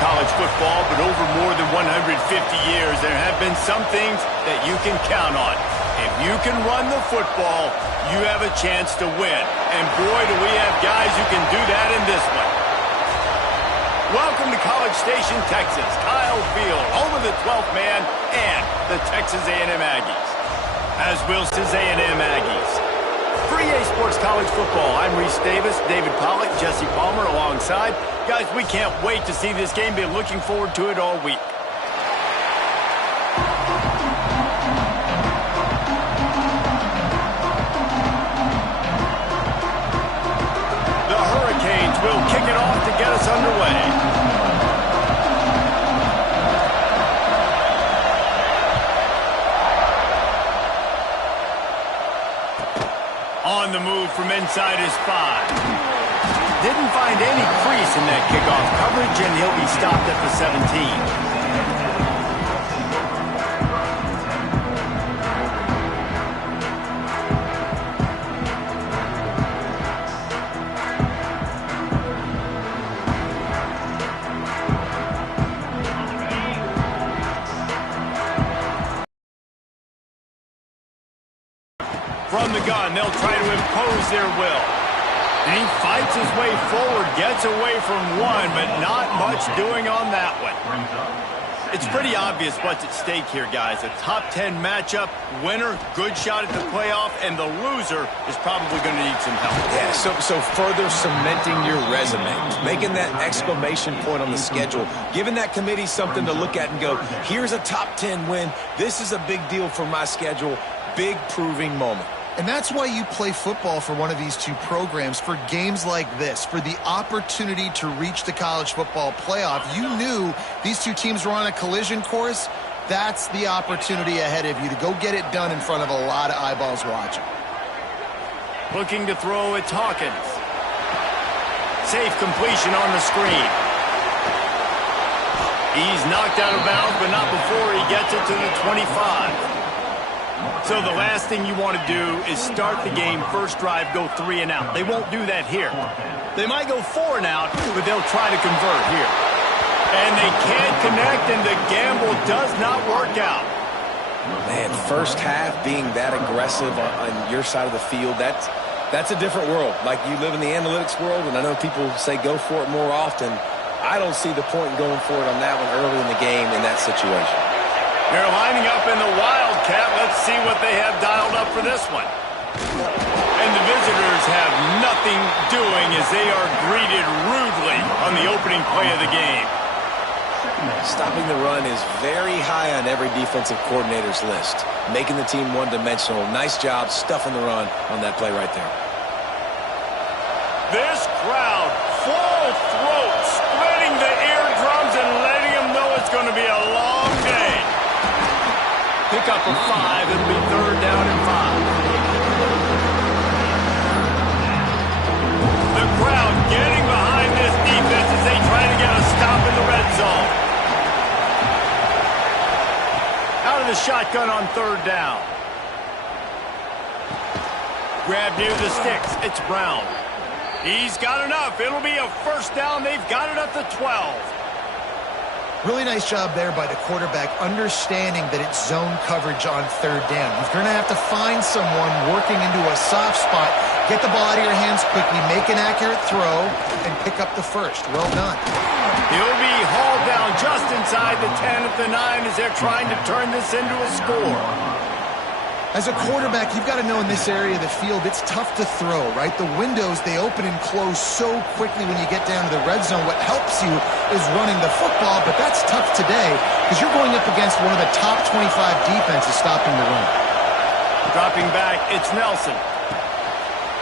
college football, but over more than 150 years, there have been some things that you can count on. If you can run the football, you have a chance to win. And boy, do we have guys who can do that in this one. Welcome to College Station, Texas. Kyle Field, home of the 12th man and the Texas A&M Aggies. As Wilson's A&M Aggies. For EA Sports College Football, I'm Reese Davis, David Pollack, Jesse Palmer alongside. Guys, we can't wait to see this game. Been looking forward to it all week. The Hurricanes will kick it off to get us underway. On the move from inside his 5. Didn't find any crease in that kickoff coverage, and he'll be stopped at the 17. From the gun, they'll try to impose their will. And he fights his way forward, gets away from one, but not much doing on that one. It's pretty obvious what's at stake here, guys. A top 10 matchup, winner, good shot at the playoff, and the loser is probably going to need some help. Yeah, so further cementing your resume, making that exclamation point on the schedule, giving that committee something to look at and go, here's a top 10 win. This is a big deal for my schedule. Big proving moment. And that's why you play football for one of these two programs, for games like this, for the opportunity to reach the college football playoff. You knew these two teams were on a collision course. That's the opportunity ahead of you to go get it done in front of a lot of eyeballs watching. Looking to throw, it's Hawkins. Safe completion on the screen. He's knocked out of bounds, but not before he gets it to the 25. So the last thing you want to do is start the game, first drive, go 3 and out. They won't do that here. They might go 4 and out, but they'll try to convert here. And they can't connect, and the gamble does not work out. Man, first half being that aggressive on your side of the field, that's a different world. Like, you live in the analytics world, and I know people say go for it more often. I don't see the point in going for it on that one early in the game in that situation. They're lining up in the Wildcat. Let's see what they have dialed up for this one. And the visitors have nothing doing as they are greeted rudely on the opening play of the game. Stopping the run is very high on every defensive coordinator's list. Making the team one-dimensional. Nice job stuffing the run on that play right there. This crowd, full throat, splitting the eardrums and letting them know it's going to be a long day. Pick up a 5. It'll be 3rd down and 5. The crowd getting behind this defense as they try to get a stop in the red zone. Out of the shotgun on 3rd down. Grab near the sticks. It's Brown. He's got enough. It'll be a 1st down. They've got it at the 12. Really nice job there by the quarterback, understanding that it's zone coverage on 3rd down. You're going to have to find someone working into a soft spot, get the ball out of your hands quickly, make an accurate throw, and pick up the 1st. Well done. He'll be hauled down just inside the 10 at the 9 as they're trying to turn this into a score. As a quarterback, you've got to know in this area of the field, it's tough to throw, right? The windows, they open and close so quickly when you get down to the red zone. What helps you is running the football, but that's tough today because you're going up against one of the top 25 defenses stopping the run. Dropping back, it's Nelson.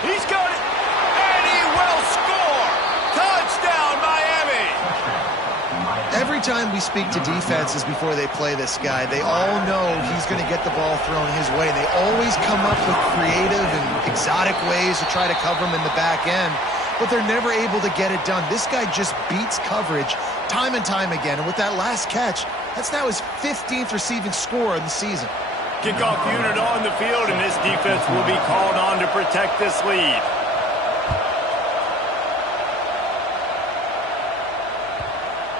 He's got it, and he will score! Touchdown, Miami! Every time we speak to defenses before they play this guy, they all know he's going to get the ball thrown his way. They always come up with creative and exotic ways to try to cover him in the back end, but they're never able to get it done. This guy just beats coverage time and time again, and with that last catch, that's now his 15th receiving score of the season. Kickoff unit on the field, and this defense will be called on to protect this lead.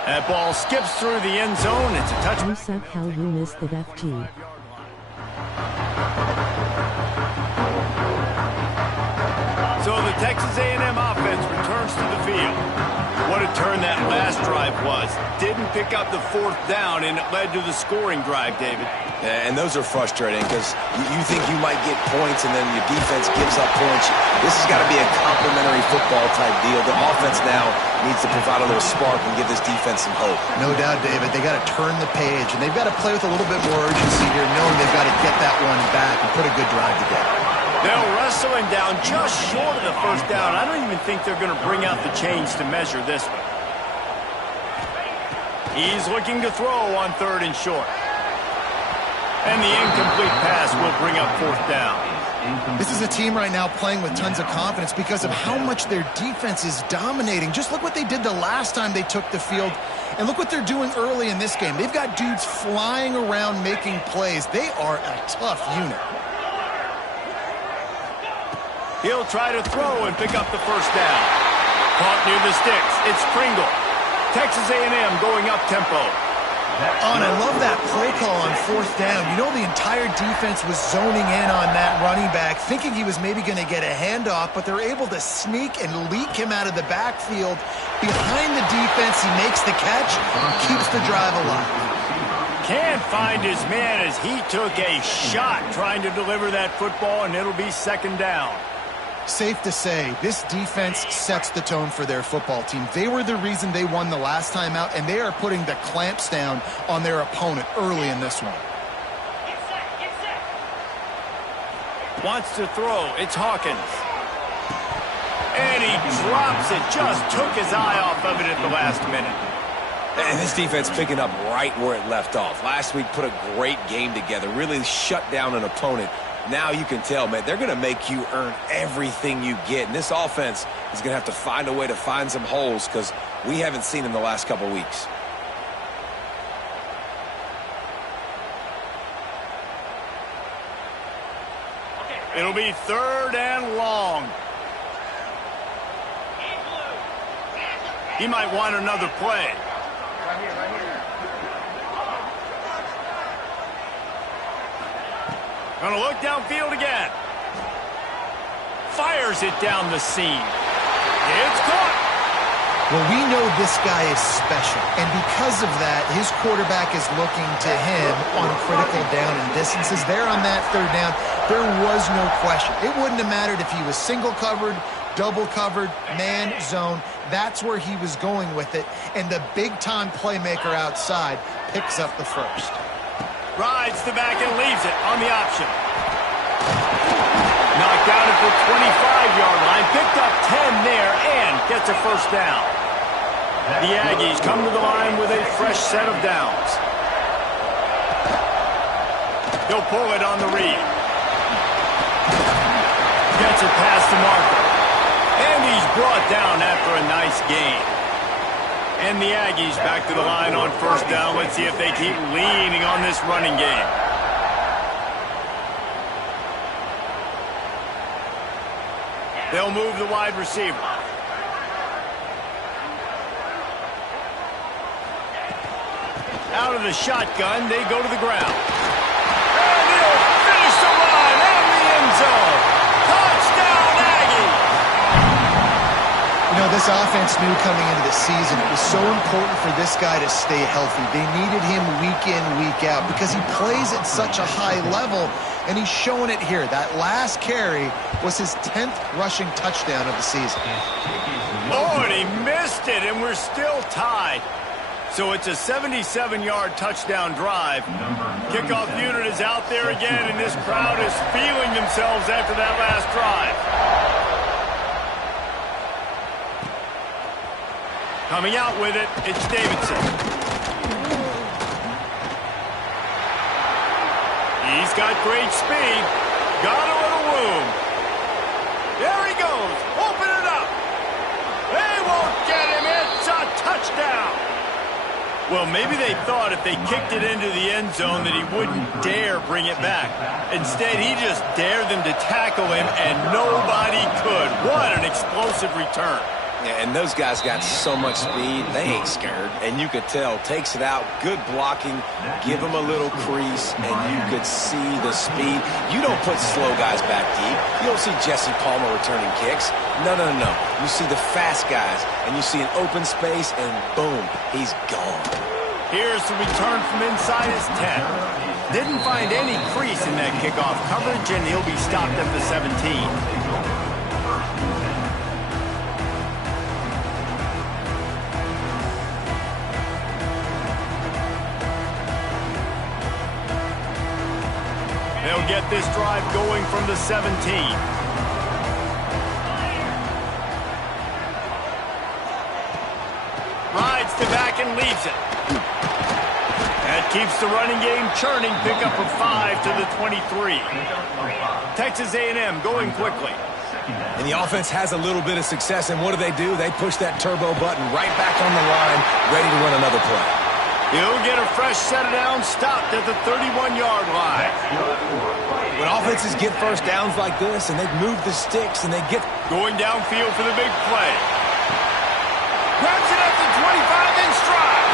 That ball skips through the end zone. It's a touchdown. You suck how you missed the FG. So the Texas A&M offense returns to the field. What a turn that last drive was. Didn't pick up the fourth down, and it led to the scoring drive, David. Yeah, and those are frustrating because you think you might get points and then your defense gives up points. This has got to be a complementary football type deal. The offense now needs to provide a little spark and give this defense some hope. No doubt, David. They got to turn the page, and they've got to play with a little bit more urgency here, knowing they've got to get that one back and put a good drive together. They'll wrestle him down just short of the first down. I don't even think they're going to bring out the chains to measure this one. He's looking to throw on 3rd and short. And the incomplete pass will bring up 4th down. This is a team right now playing with tons of confidence because of how much their defense is dominating. Just look what they did the last time they took the field, and look what they're doing early in this game. They've got dudes flying around making plays. They are a tough unit. He'll try to throw and pick up the first down. Caught near the sticks. It's Pringle. Texas A&M going up tempo. Oh, and I love that play call on 4th down. You know, the entire defense was zoning in on that running back, thinking he was maybe going to get a handoff, but they're able to sneak and leak him out of the backfield. Behind the defense, he makes the catch and keeps the drive alive. Can't find his man as he took a shot trying to deliver that football, and it'll be 2nd down. Safe to say, this defense sets the tone for their football team. They were the reason they won the last time out, and they are putting the clamps down on their opponent early in this one. Wants to throw. It's Hawkins. And he drops it. Just took his eye off of it at the last minute. And this defense picking up right where it left off. Last week put a great game together, really shut down an opponent. Now you can tell, man, they're going to make you earn everything you get. And this offense is going to have to find a way to find some holes because we haven't seen them the last couple weeks. It'll be 3rd and long. He might want another play. Gonna look downfield again. Fires it down the seam. It's caught. Well, we know this guy is special, and because of that, his quarterback is looking to him on critical down and distances. There on that 3rd down, there was no question. It wouldn't have mattered if he was single covered, double covered, man, zone. That's where he was going with it, and the big-time playmaker outside picks up the first. Rides the back and leaves it on the option. Knocked down at the 25-yard line. Picked up 10 there and gets a first down. The Aggies come to the line with a fresh set of downs. He'll pull it on the read. Gets it past the marker. And he's brought down after a nice gain. And the Aggies back to the line on 1st down. Let's see if they keep leaning on this running game. They'll move the wide receiver. Out of the shotgun, they go to the ground. And he'll finish the run and the end zone. Touchdown, Aggie! You know, this offense knew coming into the season it was so important for this guy to stay healthy. They needed him week in, week out because he plays at such a high level, and he's showing it here. That last carry was his 10th rushing touchdown of the season. Oh, and he missed it, and we're still tied. So it's a 77-yard touchdown drive. Kickoff unit is out there again, and this crowd is feeling themselves after that last drive. Coming out with it, it's Davidson. He's got great speed. Got a little room. There he goes. Open it up. They won't get him. It's a touchdown. Well, maybe they thought if they kicked it into the end zone that he wouldn't dare bring it back. Instead, he just dared them to tackle him, and nobody could. What an explosive return. And those guys got so much speed, they ain't scared. And you could tell, takes it out, good blocking, give him a little crease, and you could see the speed. You don't put slow guys back deep. You don't see Jesse Palmer returning kicks. No. You see the fast guys, and you see an open space, and boom, he's gone. Here's the return from inside his 10. Didn't find any crease in that kickoff coverage, and he'll be stopped at the 17. They'll get this drive going from the 17. Rides to back and leaves it. That keeps the running game churning. Pickup of 5 to the 23. Texas A&M going quickly. And the offense has a little bit of success, and what do? They push that turbo button right back on the line, ready to run another play. He'll get a fresh set of downs, stopped at the 31-yard line. When offenses get first downs like this, and they've moved the sticks, and they get going downfield for the big play. Grabs it at the 25 in stride.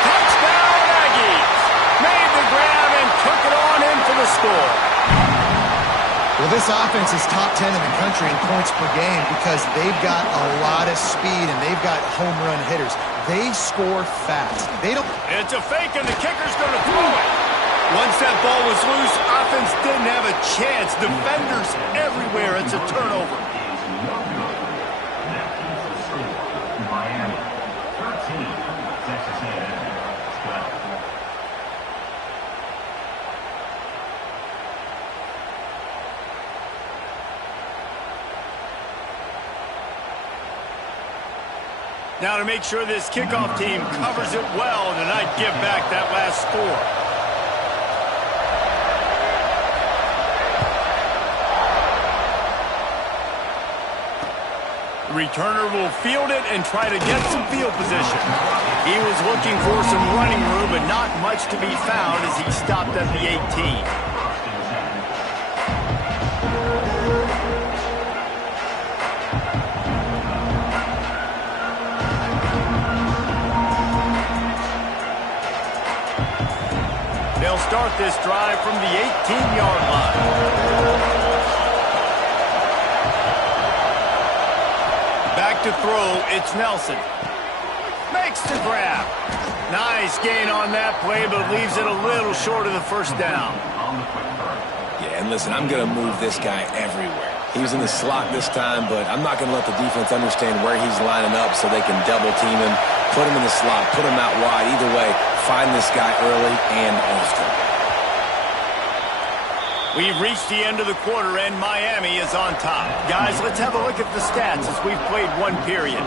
Touchdown, Aggies. Made the grab and took it on in for the score. Well, this offense is top 10 in the country in points per game because they've got a lot of speed and they've got home run hitters. They score fast. It's a fake, and the kicker's going to throw it. Once that ball was loose, offense didn't have a chance. Defenders everywhere. It's a turnover. Now to make sure this kickoff team covers it well tonight, give back that last score. The returner will field it and try to get some field position. He was looking for some running room, but not much to be found as he stopped at the 18. They'll start this drive from the 18-yard line. Back to throw, it's Nelson. Makes the grab. Nice gain on that play, but leaves it a little short of the first down. Yeah, and listen, I'm going to move this guy everywhere. He was in the slot this time, but I'm not going to let the defense understand where he's lining up so they can double team him, put him in the slot, put him out wide. Either way, find this guy early and often. We've reached the end of the quarter, and Miami is on top. Guys, let's have a look at the stats as we've played one period.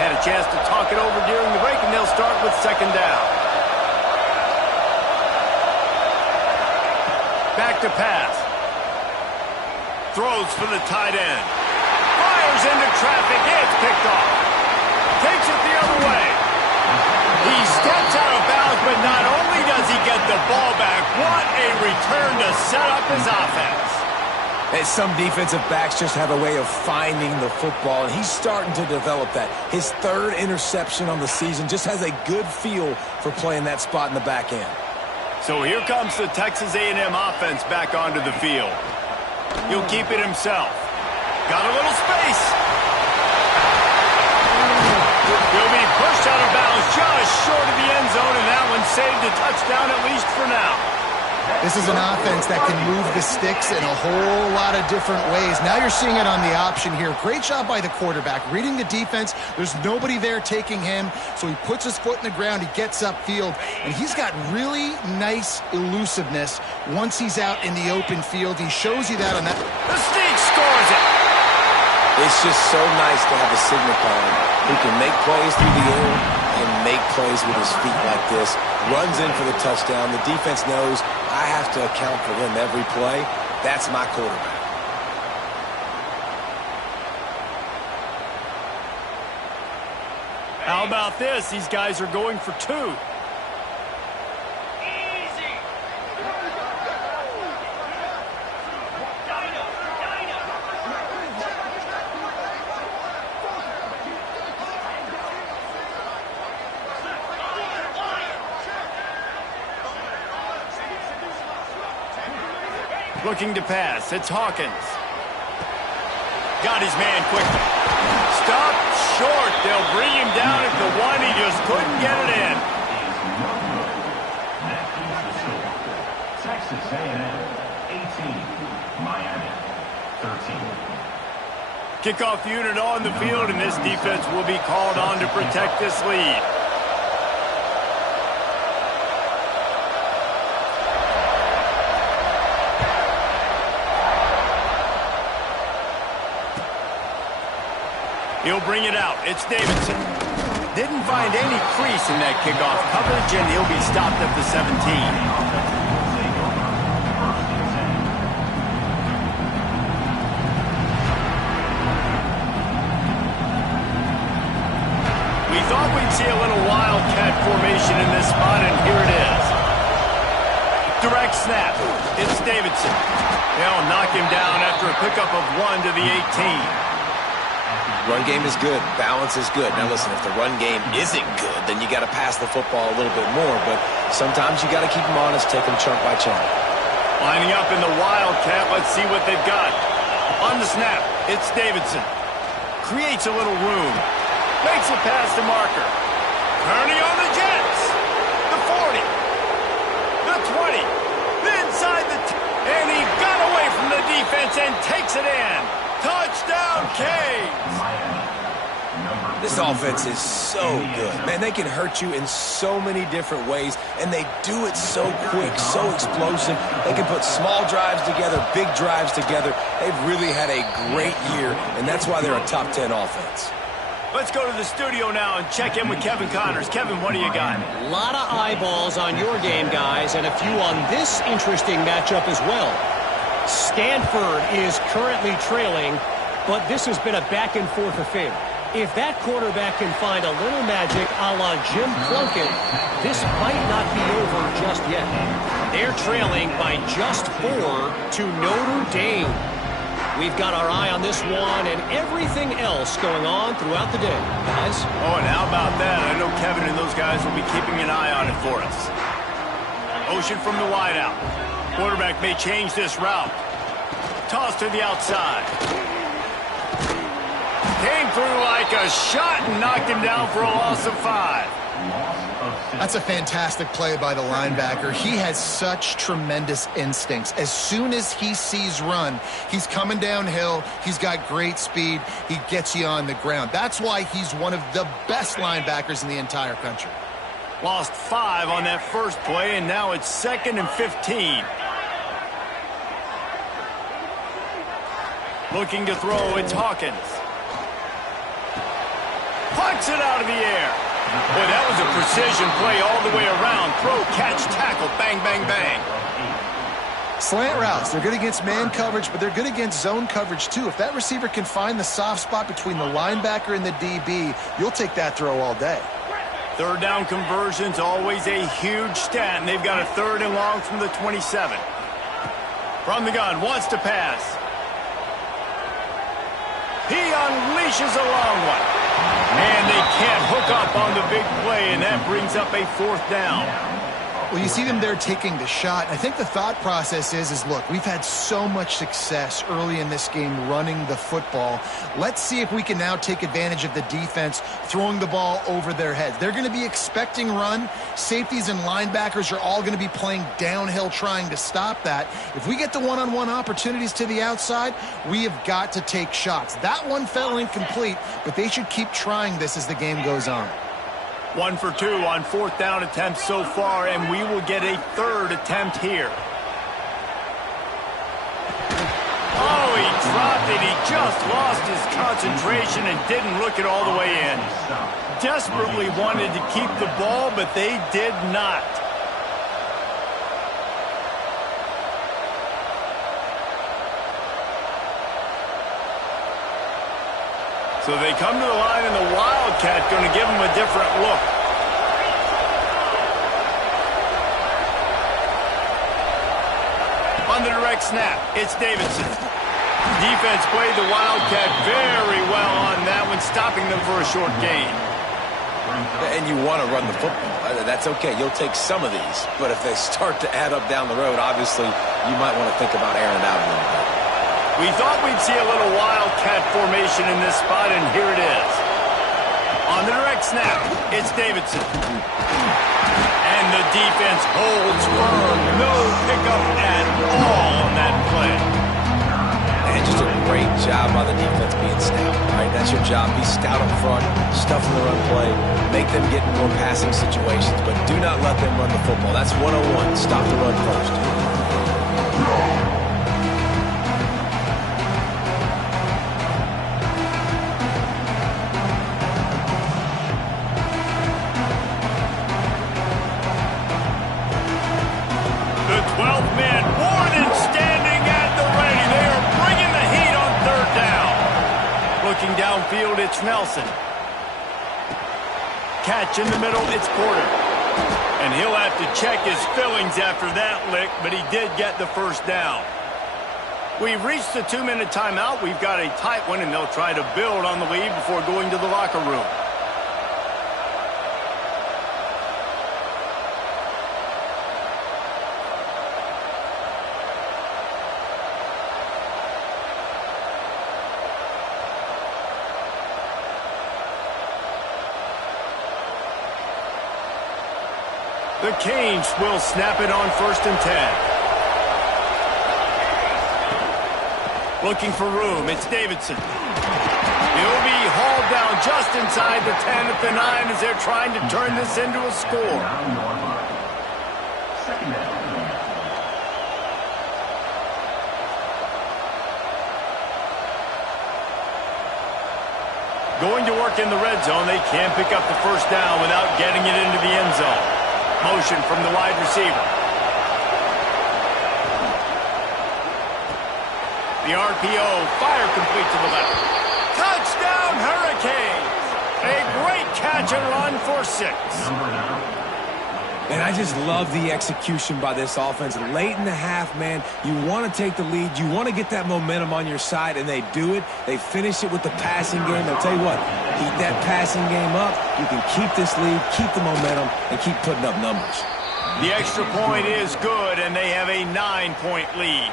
Had a chance to talk it over during the break, and they'll start with second down. Back to pass. Throws for the tight end. Fires into traffic. It's picked off. Takes it the other way. He steps out of bounds, but not only does he get the ball back, what a return to set up his offense. And some defensive backs just have a way of finding the football, and he's starting to develop that. His third interception on the season, just has a good feel for playing that spot in the back end. So here comes the Texas A&M offense back onto the field. He'll keep it himself. Got a little space. He'll be pushed out of bounds just short of the end zone, and that one saved a touchdown at least for now. This is an offense that can move the sticks in a whole lot of different ways. Now you're seeing it on the option here. Great job by the quarterback. Reading the defense, there's nobody there taking him, so he puts his foot in the ground, he gets upfield, and he's got really nice elusiveness once he's out in the open field. He shows you that on that. The sneak scores it. It's just so nice to have a signal caller who can make plays through the air and make plays with his feet like this. Runs in for the touchdown. The defense knows I have to account for him every play. That's my quarterback. How about this? These guys are going for two. Looking to pass. It's Hawkins. Got his man quickly. Stopped short. They'll bring him down at the one. He just couldn't get it in. Texas A&M, 18. Miami, 13. Kickoff unit on the field, and this defense will be called on to protect this lead. He'll bring it out. It's Davidson. Didn't find any crease in that kickoff coverage, and he'll be stopped at the 17. We thought we'd see a little wildcat formation in this spot, and here it is. Direct snap. It's Davidson. They'll knock him down after a pickup of 1 to the 18. Run game is good. Balance is good. Now, listen, if the run game isn't good, then you got to pass the football a little bit more. But sometimes you got to keep them honest, take them chunk by chunk. Lining up in the wildcat. Let's see what they've got. On the snap, it's Davidson. Creates a little room. Makes it past the marker. Turning on the Jets. The 40. The 20. Inside the... and he got away from the defense and takes it in. Touchdown, Canes! This offense is so good. Man, they can hurt you in so many different ways, and they do it so quick, so explosive. They can put small drives together, big drives together. They've really had a great year, and that's why they're a top 10 offense. Let's go to the studio now and check in with Kevin Connors. Kevin, what do you got? A lot of eyeballs on your game, guys, and a few on this interesting matchup as well. Stanford is currently trailing, but this has been a back-and-forth affair. If that quarterback can find a little magic a la Jim Plunkett, this might not be over just yet. They're trailing by just 4 to Notre Dame. We've got our eye on this one and everything else going on throughout the day, guys. Oh, and how about that? I know Kevin and those guys will be keeping an eye on it for us. Motion from the wideout. Quarterback may change this route. Toss to the outside. Came through like a shot and knocked him down for a loss of 5. That's a fantastic play by the linebacker. He has such tremendous instincts. As soon as he sees run, he's coming downhill. He's got great speed. He gets you on the ground. That's why he's one of the best linebackers in the entire country. Lost 5 on that first play, and now it's 2nd and 15. Looking to throw, it's Hawkins. Plucks it out of the air. Boy, that was a precision play all the way around. Throw, catch, tackle, bang, bang, bang. Slant routes, they're good against man coverage, but they're good against zone coverage too. If that receiver can find the soft spot between the linebacker and the DB, you'll take that throw all day. Third down conversion's always a huge stat, and they've got a 3rd and long from the 27. From the gun, wants to pass. He unleashes a long one. And they can't hook up on the big play, and that brings up a 4th down. Well, you see them there taking the shot. I think the thought process is look, we've had so much success early in this game running the football. Let's see if we can now take advantage of the defense throwing the ball over their heads. They're going to be expecting run. Safeties and linebackers are all going to be playing downhill trying to stop that. If we get the one-on-one opportunities to the outside, we have got to take shots. That one fell incomplete, but they should keep trying this as the game goes on. 1 for 2 on 4th down attempts so far, and we will get a 3rd attempt here. Oh, he dropped it. He just lost his concentration and didn't look it all the way in. Desperately wanted to keep the ball, but they did not. So they come to the line, and the Wildcat going to give them a different look. On the direct snap, it's Davidson. Defense played the Wildcat very well on that one, stopping them for a short gain. And you want to run the football. That's okay. You'll take some of these. But if they start to add up down the road, obviously you might want to think about airing out a little bit. We thought we'd see a little wildcat formation in this spot, and here it is. On the direct snap, it's Davidson. And the defense holds firm. No pickup at all on that play. And just a great job by the defense being stout. Right? That's your job. Be stout up front, stuff in the run play, make them get in more passing situations, but do not let them run the football. That's 101. Stop the run first. The 12th man, Warden, standing at the ready. They are bringing the heat on third down. Looking downfield, it's Nelson. Catch in the middle, it's Porter. And he'll have to check his fillings after that lick, but he did get the first down. We've reached the 2-minute timeout. We've got a tight one, and they'll try to build on the lead before going to the locker room. The Canes will snap it on 1st and 10. Looking for room, it's Davidson. He'll be hauled down just inside the 10 at the 9 as they're trying to turn this into a score. Going to work in the red zone. They can't pick up the first down without getting it into the end zone. Motion from the wide receiver. The RPO, fire complete to the left. Touchdown, Hurricanes! A great catch and run for 6. And I just love the execution by this offense. Late in the half, man, you want to take the lead. You want to get that momentum on your side, and they do it. They finish it with the passing game. I'll tell you what, keep that passing game up. You can keep this lead, keep the momentum, and keep putting up numbers. The extra point is good, and they have a 9-point lead.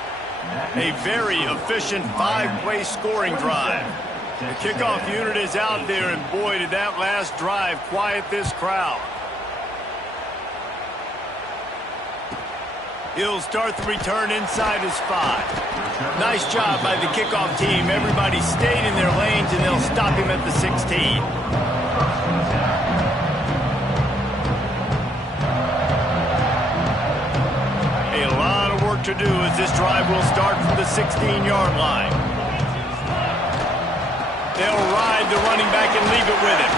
A very efficient 5-play scoring drive. The kickoff unit is out there, and boy, did that last drive quiet this crowd. He'll start the return inside his 5. Nice job by the kickoff team. Everybody stayed in their lanes, and they'll stop him at the 16. A lot of work to do as this drive will start from the 16-yard line. They'll ride the running back and leave it with him.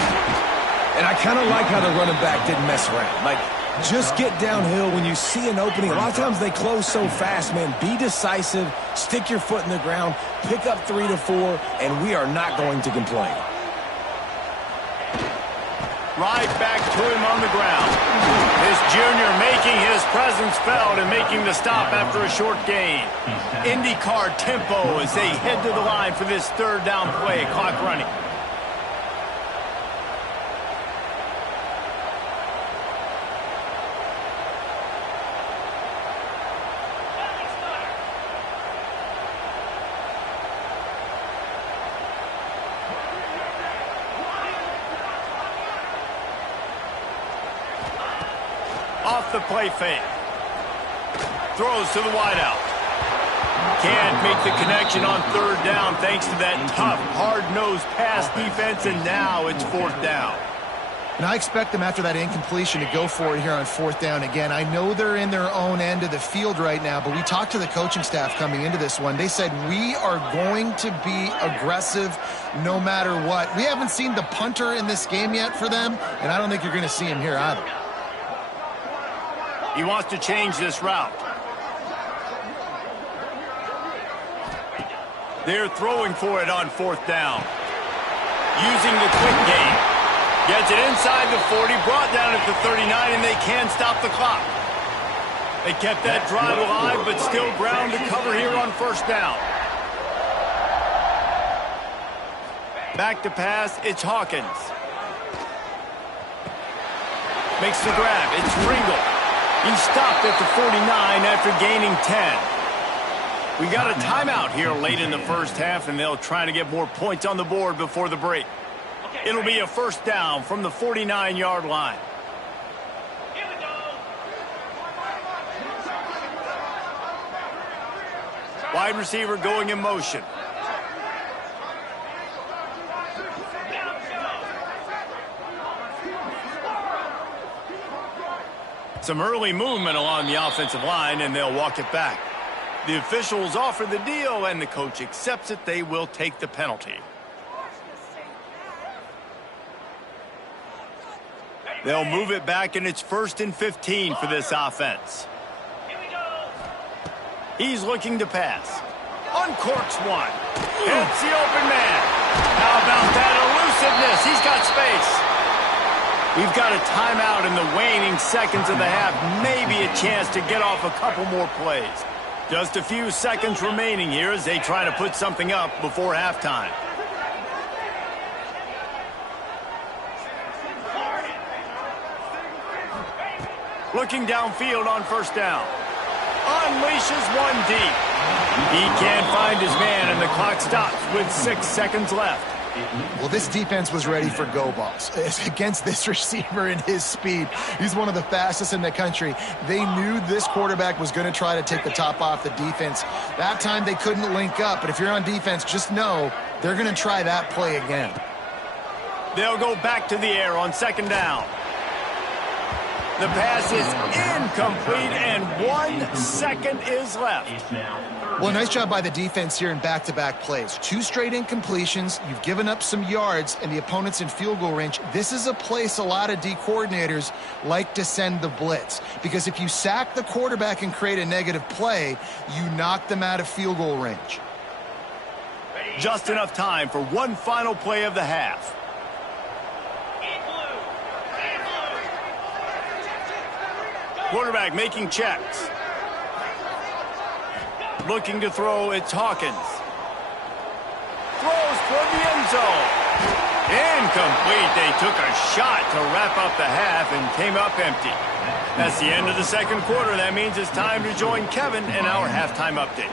And I kind of like how the running back didn't mess around. Like, just get downhill when you see an opening. A lot of times they close so fast, man. Be decisive, stick your foot in the ground, pick up 3 to 4, and we are not going to complain. Right back to him on the ground. This junior making his presence felt and making the stop after a short gain. IndyCar tempo as they head to the line for this 3rd down play. Clock running. Off the play fake. Throws to the wideout. Can't make the connection on 3rd down thanks to that tough, hard-nosed pass defense, and now it's 4th down. And I expect them after that incompletion to go for it here on 4th down again. I know they're in their own end of the field right now, but we talked to the coaching staff coming into this one. They said, we are going to be aggressive no matter what. We haven't seen the punter in this game yet for them, and I don't think you're going to see him here either. He wants to change this route. They're throwing for it on 4th down. Using the quick game. Gets it inside the 40, brought down at the 39, and they can stop the clock. They kept that drive alive, but still ground to cover here on 1st down. Back to pass, it's Hawkins. Makes the grab. It's Ringo. He stopped at the 49 after gaining 10. We got a timeout here late in the first half, and they'll try to get more points on the board before the break. It'll be a first down from the 49-yard line. Here we go. Wide receiver going in motion. Some early movement along the offensive line, and they'll walk it back. The officials offer the deal, and the coach accepts it. They will take the penalty. They'll move it back, and it's 1st and 15 for this offense. He's looking to pass. Uncorks one. Hits the open man. How about that elusiveness? He's got space. We've got a timeout in the waning seconds of the half. Maybe a chance to get off a couple more plays. Just a few seconds remaining here as they try to put something up before halftime. Looking downfield on first down. Unleashes one deep. He can't find his man, and the clock stops with 6 seconds left. Well, this defense was ready for go balls. Against this receiver and his speed, he's one of the fastest in the country. They knew this quarterback was going to try to take the top off the defense. That time they couldn't link up, but if you're on defense, just know they're going to try that play again. They'll go back to the air on second down. The pass is incomplete, and 1 second is left. Well, nice job by the defense here in back-to-back plays. 2 straight incompletions. You've given up some yards, and the opponent's in field goal range. This is a place a lot of D coordinators like to send the blitz, because if you sack the quarterback and create a negative play, you knock them out of field goal range. Just enough time for one final play of the half. Quarterback making checks. Looking to throw, it's Hawkins. Throws toward the end zone. Incomplete. They took a shot to wrap up the half and came up empty. That's the end of the second quarter. That means it's time to join Kevin in our halftime update.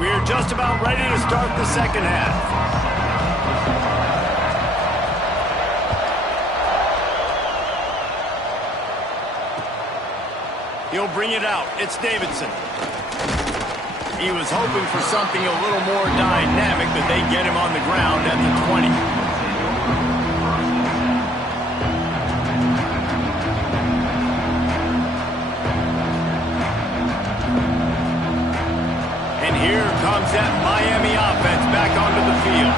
We're just about ready to start the second half. He'll bring it out. It's Davidson. He was hoping for something a little more dynamic, but they get him on the ground at the 20. And here comes that Miami offense back onto the field.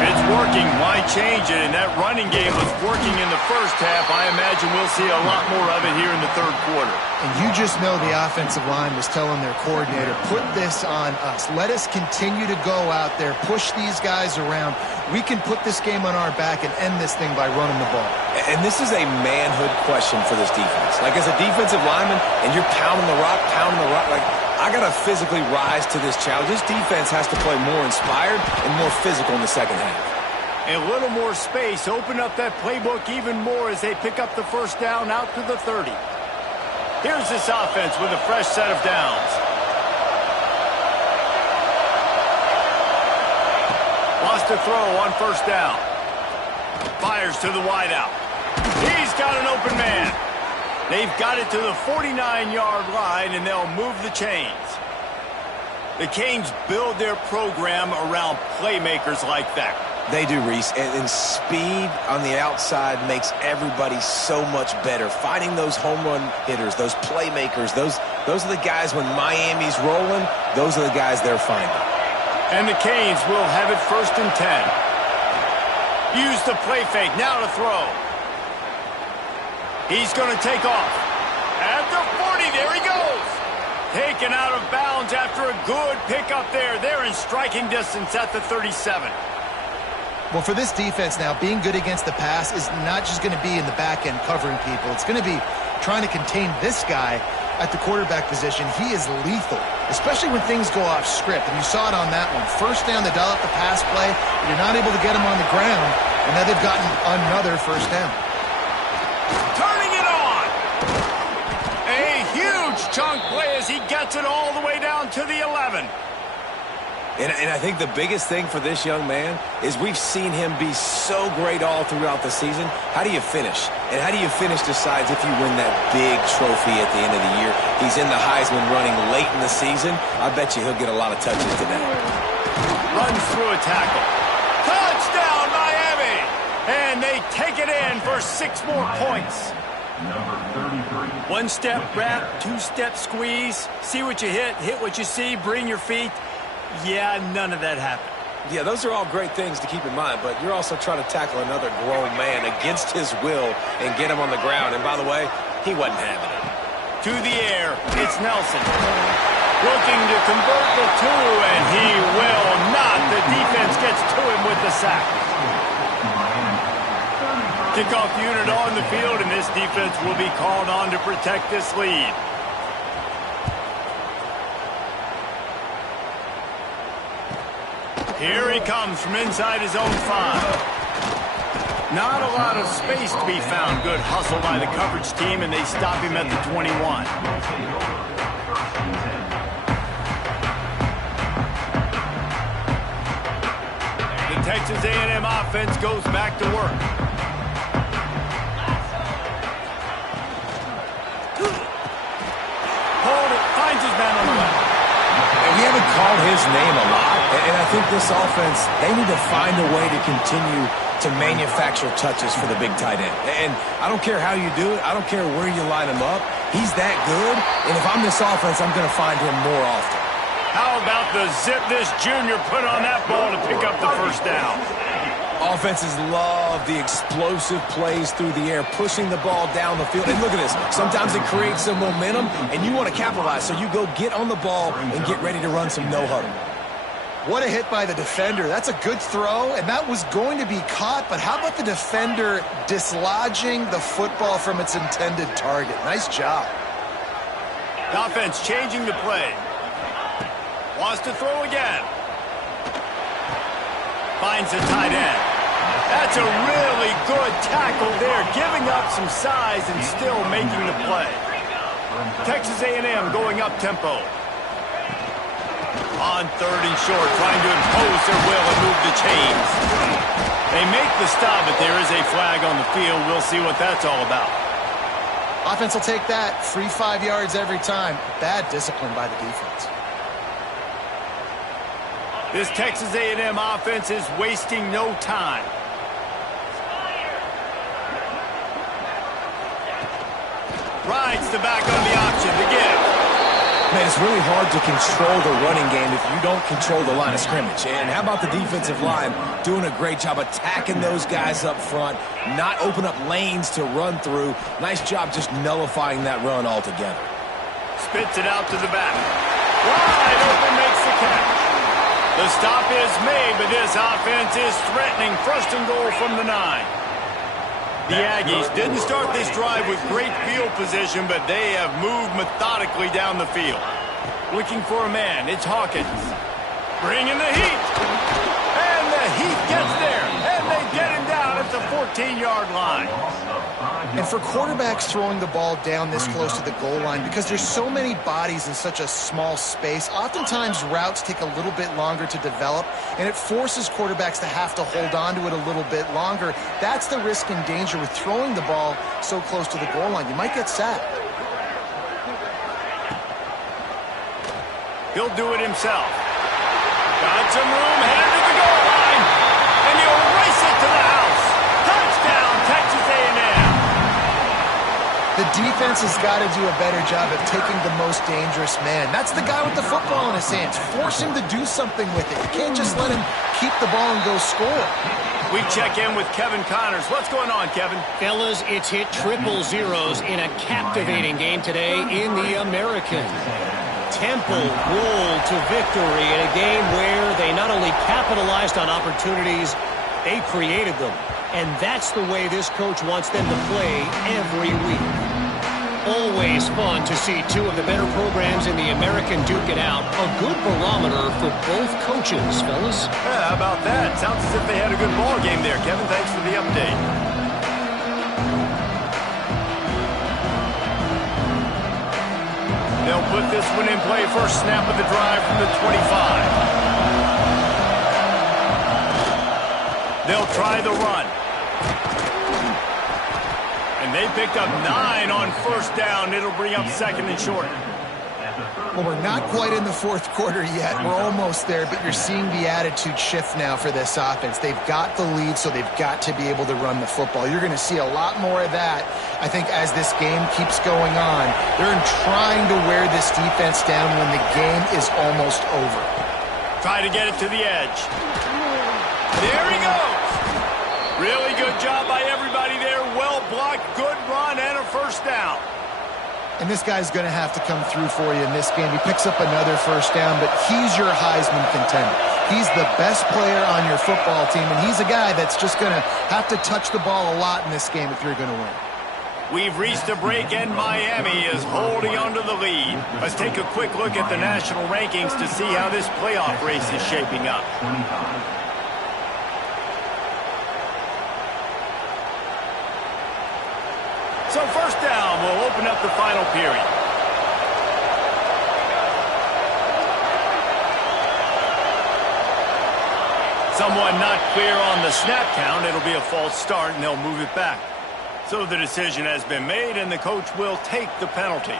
If it's working, why change it? And that running game was working in the first half. I imagine we'll see a lot more of it here in the third quarter. And you just know the offensive line was telling their coordinator, put this on us. Let us continue to go out there, push these guys around. We can put this game on our back and end this thing by running the ball. And this is a manhood question for this defense. Like, as a defensive lineman, and you're pounding the rock, like, I got to physically rise to this challenge. This defense has to play more inspired and more physical in the second half. A little more space, open up that playbook even more as they pick up the first down out to the 30. Here's this offense with a fresh set of downs. Lost a throw on first down. Fires to the wideout. He's got an open man. They've got it to the 49-yard line, and they'll move the chains. The Canes build their program around playmakers like that. They do, Reese, and speed on the outside makes everybody so much better. Finding those home run hitters, those playmakers, those are the guys when Miami's rolling, those are the guys they're finding. And the Canes will have it 1st and 10. Use the play fake, now to throw. He's going to take off. At the 40, there he goes. Taken out of bounds after a good pickup there. They're in striking distance at the 37. Well, for this defense now, being good against the pass is not just going to be in the back end covering people. It's going to be trying to contain this guy at the quarterback position, he is lethal, especially when things go off script. And you saw it on that one. First down, they dial up the pass play. You're not able to get him on the ground, and now they've gotten another first down. Turning it on. A huge chunk play as he gets it all the way down to the 11. And I think the biggest thing for this young man is we've seen him be so great all throughout the season. How do you finish? And how do you finish decides if you win that big trophy at the end of the year. He's in the Heisman running late in the season. I bet you he'll get a lot of touches today. Runs through a tackle. Touchdown, Miami! And they take it in for 6 more points. One-step wrap, two-step squeeze. See what you hit what you see, bring your feet. Yeah, none of that happened. Yeah, those are all great things to keep in mind, but you're also trying to tackle another grown man against his will and get him on the ground. And by the way, he wasn't having it. To the air, it's Nelson. Looking to convert the 2, and he will not. The defense gets to him with the sack. Kickoff unit on the field, and this defense will be called on to protect this lead. Here he comes from inside his own 5. Not a lot of space to be found. Good hustle by the coverage team, and they stop him at the 21. The Texas A&M offense goes back to work. Hold it, finds his man on the left. We haven't called his name a lot, and I think this offense, they need to find a way to continue to manufacture touches for the big tight end. And I don't care how you do it. I don't care where you line him up. He's that good, and if I'm this offense, I'm going to find him more often. How about the zip this junior put on that ball to pick up the first down? Offenses love the explosive plays through the air, pushing the ball down the field. And look at this. Sometimes it creates some momentum, and you want to capitalize. So you go get on the ball and get ready to run some no-huddle. What a hit by the defender. That's a good throw, and that was going to be caught. But how about the defender dislodging the football from its intended target? Nice job. The offense changing the play. Wants to throw again. Finds a tight end. That's a really good tackle there, giving up some size and still making the play. Texas A&M going up tempo. On 3rd and short, trying to impose their will and move the chains. They make the stop, but there is a flag on the field. We'll see what that's all about. Offense will take that. Free 5 yards every time. Bad discipline by the defense. This Texas A&M offense is wasting no time. Rides the back on the option to give. Man, it's really hard to control the running game if you don't control the line of scrimmage. And how about the defensive line doing a great job attacking those guys up front, not open up lanes to run through. Nice job just nullifying that run altogether. Spits it out to the back. Wide open, makes the catch. The stop is made, but this offense is threatening. 1st and goal from the 9. The Aggies didn't start this drive with great field position, but they have moved methodically down the field. Looking for a man, it's Hawkins. Bringing the heat. And the heat gets there. And they get him down at the 14-yard line. And for quarterbacks throwing the ball down this close to the goal line, because there's so many bodies in such a small space, oftentimes routes take a little bit longer to develop, and it forces quarterbacks to have to hold on to it a little bit longer. That's the risk and danger with throwing the ball so close to the goal line. You might get sacked. He'll do it himself. Got some room, headed to the goal line, and he'll race it to the house. Touchdown, Texas A&M. The defense has got to do a better job of taking the most dangerous man. That's the guy with the football in his hands. Force him to do something with it. You can't just let him keep the ball and go score. We check in with Kevin Connors. What's going on, Kevin? Fellas, it's hit triple zeros in a captivating game today in the American. Temple rolled to victory in a game where they not only capitalized on opportunities, they created them. And that's the way this coach wants them to play every week. Always fun to see two of the better programs in the American duke it out. A good barometer for both coaches, fellas. Yeah, how about that? Sounds as if they had a good ball game there, Kevin. Thanks for the update. They'll put this one in play. First snap of the drive from the 25. They'll try the run. And they picked up 9 on first down. It'll bring up second and short. Well, we're not quite in the fourth quarter yet. We're almost there, but you're seeing the attitude shift now for this offense. They've got the lead, so they've got to be able to run the football. You're going to see a lot more of that, I think, as this game keeps going on. They're trying to wear this defense down when the game is almost over. Try to get it to the edge. There he goes. Really good job by everybody there. Well blocked, good run, and a first down. And this guy's going to have to come through for you in this game. He picks up another first down, but he's your Heisman contender. He's the best player on your football team, and he's a guy that's just going to have to touch the ball a lot in this game if you're going to win. We've reached a break, and Miami is holding onto the lead. Let's take a quick look at the national rankings to see how this playoff race is shaping up. So first down, we'll open up the final period. Someone not clear on the snap count. It'll be a false start, and they'll move it back. So the decision has been made, and the coach will take the penalty.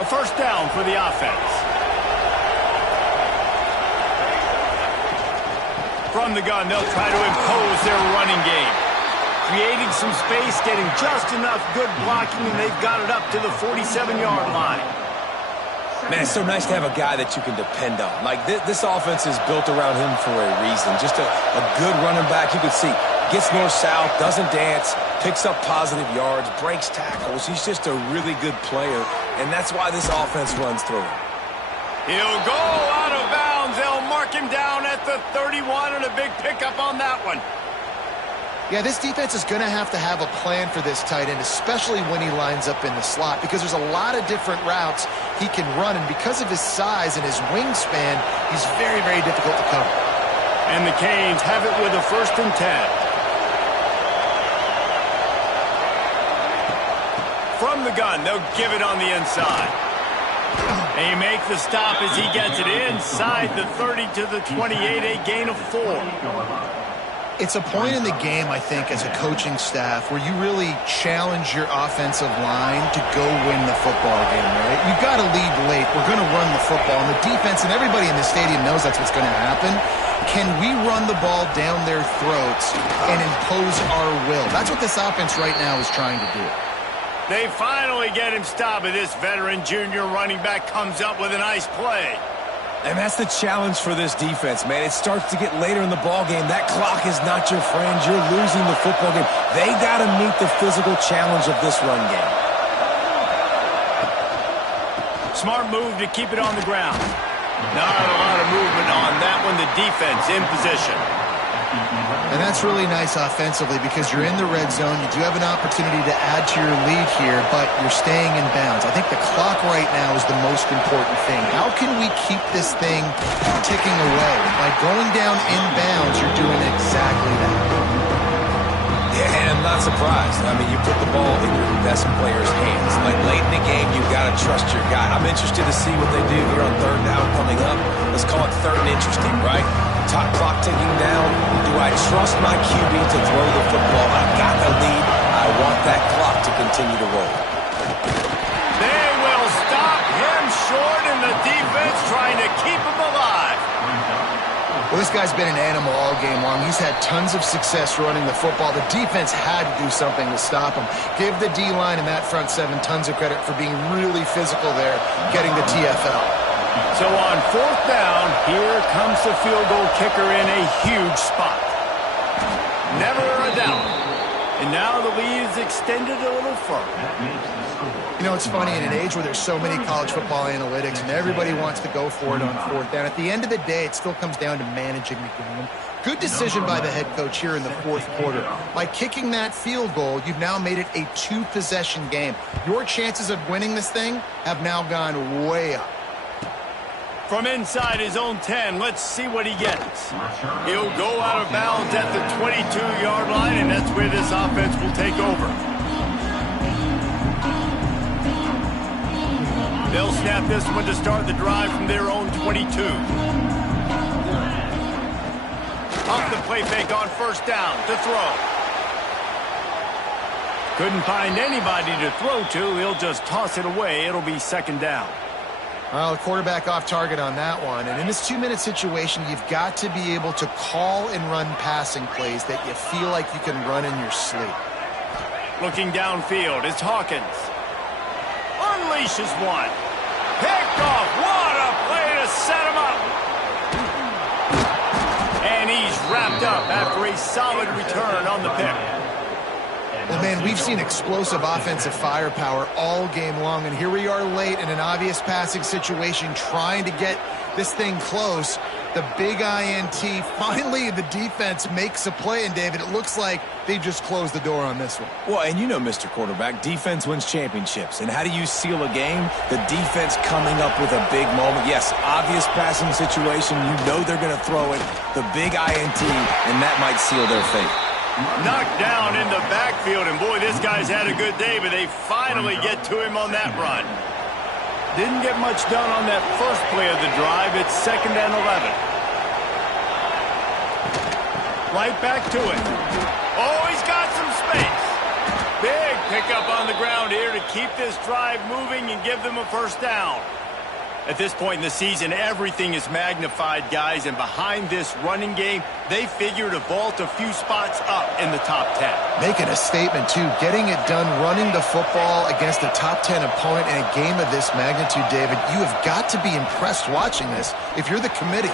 A first down for the offense. From the gun, they'll try to impose their running game. Creating some space, getting just enough good blocking, and they've got it up to the 47-yard line. Man, it's so nice to have a guy that you can depend on. Like, this offense is built around him for a reason. Just a good running back. You can see, gets north-south, doesn't dance, picks up positive yards, breaks tackles. He's just a really good player, and that's why this offense runs through him. He'll go out of bounds. They'll mark him down at the 31, and a big pickup on that one. Yeah, this defense is going to have a plan for this tight end, especially when he lines up in the slot, because there's a lot of different routes he can run, and because of his size and his wingspan, he's very, very difficult to cover. And the Canes have it with a 1st and 10. From the gun, they'll give it on the inside. They make the stop as he gets it inside the 30 to the 28, a gain of 4. It's a point in the game, I think, as a coaching staff where you really challenge your offensive line to go win the football game, right? You've got to lead late. We're going to run the football. And the defense and everybody in the stadium knows that's what's going to happen. Can we run the ball down their throats and impose our will? That's what this offense right now is trying to do. They finally get him stopped, and this veteran junior running back comes up with a nice play. And that's the challenge for this defense, man. It starts to get later in the ball game. That clock is not your friend. You're losing the football game. They got to meet the physical challenge of this run game. Smart move to keep it on the ground. Not a lot of movement on that one. The defense in position. And that's really nice offensively because you're in the red zone. You do have an opportunity to add to your lead here, but you're staying in bounds. I think the clock right now is the most important thing. How can we keep this thing ticking away? By going down in bounds, you're doing exactly that. Yeah, and I'm not surprised. I mean, you put the ball in your best player's hands. Like, late in the game, you've got to trust your guy. I'm interested to see what they do here on 3rd down coming up. Let's call it 3rd and interesting, right? Top clock ticking down. Do I trust my QB to throw the football? I've got the lead. I want that clock to continue to roll. They will stop him short, and the defense trying to keep him alive. Well, this guy's been an animal all game long. He's had tons of success running the football. The defense had to do something to stop him. Give the D-line and that front 7 tons of credit for being really physical there, getting the TFL. So on 4th down, here comes the field goal kicker in a huge spot. Never a doubt. And now the lead is extended a little further. You know, it's funny, in an age where there's so many college football analytics and everybody wants to go for it on fourth down, at the end of the day, it still comes down to managing the game. Good decision by the head coach here in the fourth quarter. By kicking that field goal, you've now made it a two-possession game. Your chances of winning this thing have now gone way up. From inside his own 10, let's see what he gets. He'll go out of bounds at the 22-yard line, and that's where this offense will take over. They'll snap this one to start the drive from their own 22. Off the play fake on first down to throw. Couldn't find anybody to throw to. He'll just toss it away. It'll be second down. Well, the quarterback off target on that one. And in this two-minute situation, you've got to be able to call and run passing plays that you feel like you can run in your sleep. Looking downfield, it's Hawkins. Unleashes one. Picked off. What a play to set him up. And he's wrapped up after a solid return on the pick. Well, man, we've seen explosive offensive firepower all game long, and here we are late in an obvious passing situation trying to get this thing close. The big INT, finally the defense makes a play, and David, it looks like they just closed the door on this one. Well, and you know, Mr. Quarterback, defense wins championships. And how do you seal a game? The defense coming up with a big moment. Yes, obvious passing situation. You know they're going to throw it. The big INT, and that might seal their fate. Knocked down in the backfield, and boy, this guy's had a good day, but they finally get to him on that run. Didn't get much done on that first play of the drive. It's 2nd and 11. Right back to it. Oh, he's got some space. Big pickup on the ground here to keep this drive moving and give them a first down. At this point in the season, everything is magnified, guys, and behind this running game, they figure to vault a few spots up in the top 10. Making a statement, too. Getting it done, running the football against a top 10 opponent in a game of this magnitude, David, you have got to be impressed watching this if you're the committee.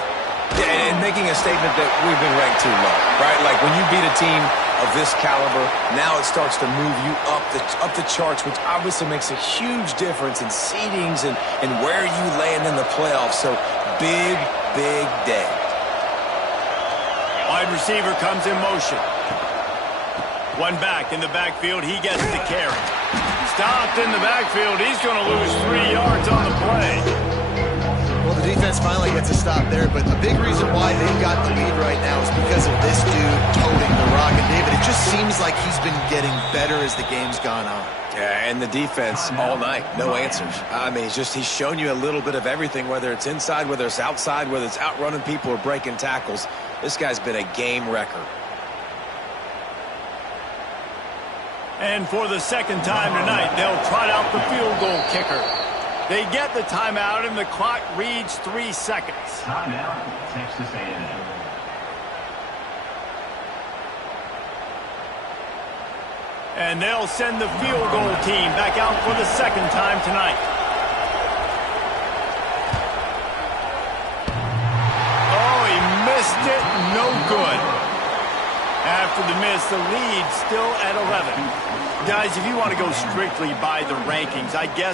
Yeah, and making a statement that we've been ranked too low, right? Like when you beat a team of this caliber, now it starts to move you up the charts, which obviously makes a huge difference in seedings and where you land in the playoffs. So big, big day. Wide receiver comes in motion. One back in the backfield. He gets the carry. Stopped in the backfield. He's going to lose 3 yards on the play. Well, the defense finally gets a stop there, but a big reason why they've got the lead right now is because of this dude toting the rock. And, David, it just seems like he's been getting better as the game's gone on. Yeah, and the defense all night, no answers. I mean, he's shown you a little bit of everything, whether it's inside, whether it's outside, whether it's outrunning people or breaking tackles. This guy's been a game wrecker. And for the second time tonight, they'll trot out the field goal kicker. They get the timeout, and the clock reads 3 seconds. Timeout, Texas A&M. And they'll send the field goal team back out for the second time tonight. Oh, he missed it. No good. After the miss, the lead still at 11. Guys, if you want to go strictly by the rankings, I guess